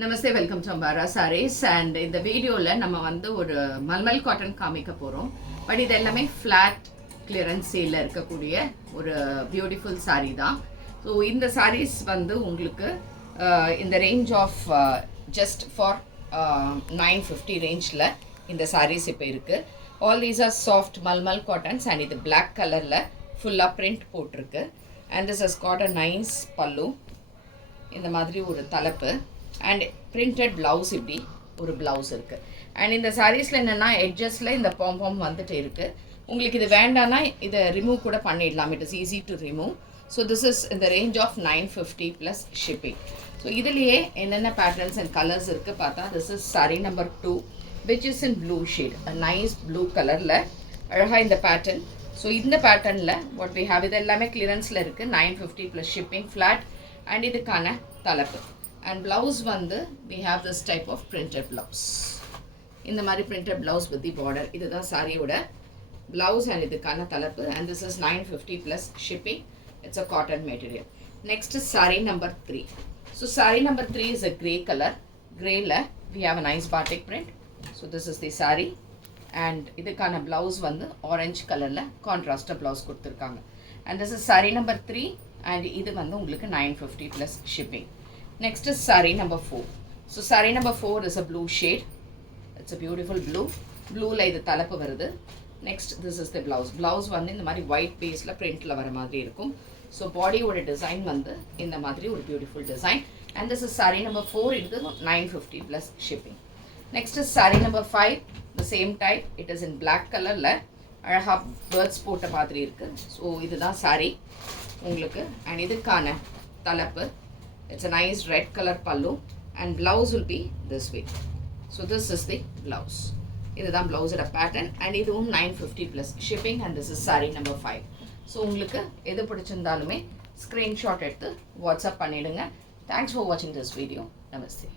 Namaste, welcome to Ambara sarees. And இந்த வீடியோவில் நம்ம வந்து ஒரு மல்மல் காட்டன் காமிக்க போகிறோம். பட் இது எல்லாமே ஃப்ளாட் கிளியரன்ஸ் சேலில் இருக்கக்கூடிய ஒரு பியூட்டிஃபுல் சாரீ தான். ஸோ இந்த சாரீஸ் வந்து உங்களுக்கு இந்த ரேஞ்ச் ஆஃப் ஜஸ்ட் ஃபார் 950 ரேஞ்சில் இந்த சாரீஸ் இப்போ இருக்குது. All these are soft mulmul cottons and இது பிளாக் கலரில் ஃபுல்லாக பிரிண்ட் போட்டிருக்கு. And this has got a nice பல்லு, இந்த மாதிரி ஒரு தலைப்பு அண்ட் பிரிண்டட் ப்ளவுஸ், இப்படி ஒரு ப்ளவுஸ் இருக்குது. அண்ட் இந்த சாரீஸில் என்னென்னா எட்ஜஸில் இந்த பாம் வந்துட்டு இருக்குது. உங்களுக்கு இது வேண்டான்னா இதை ரிமூவ் கூட பண்ணிடலாம். It is easy to remove. So this is இந்த range of 950 plus shipping. So இதுலேயே என்னென்ன பேட்டர்ன்ஸ் அண்ட் கலர்ஸ் இருக்குது பார்த்தா, this is sari number 2 which is in blue shade, nice blue கலரில் அழகாக இந்த பேட்டர்ன். ஸோ இந்த பேட்டர்னில் வாட் வி ஹேவ், இது எல்லாமே கிளியரன்ஸில் இருக்குது. 950 ப்ளஸ் ஷிப்பிங் ஃப்ளாட். அண்ட் இதுக்கான தலைப்பு அண்ட் ப்ளவுஸ் வந்து we have this type of printed blouse. இந்த மாதிரி printed blouse with the border. இதுதான் சாரியோட blouse and இதுக்கான தலைப்பு. And this is 950 plus shipping. It's a cotton material. Next is saree number 3. So saree number 3 is a grey color. Greyல we have a nice batik print. So this is the saree. And இதுக்கான blouse வந்து orange colorல contrast blouse கொடுத்துருக்காங்க. And this is saree number 3. And இது வந்து உங்களுக்கு 950 plus shipping. Next is saree number 4. So saree number 4 is a blue shade. It's a beautiful blue. Blueல இது தலைப்பு வருது. Next this is the blouse. Blouse வந்து இந்த மாதிரி white baseல printல வர மாதிரி இருக்கும். So bodyயோட design வந்து இந்த மாதிரி ஒரு beautiful design. And this is saree number 4. இது 950 plus shipping. Next is saree number 5. The same type. It is in black colorல அழகா birds போட்ட மாதிரி இருக்கு. So இதுதான் saree உங்களுக்கு. And இதுக்கான தலைப்பு, it's a nice red color pallu and blouse will be this way. So this is the blouse. இதுதான் blouse ஓட pattern and இதுவும் 950 plus shipping and this is saree number 5. So உங்களுக்கு எது பிடிச்சிருந்தாலுமே screenshot எடுத்து WhatsApp பண்ணிடுங்க. Thanks for watching this video. Namaste.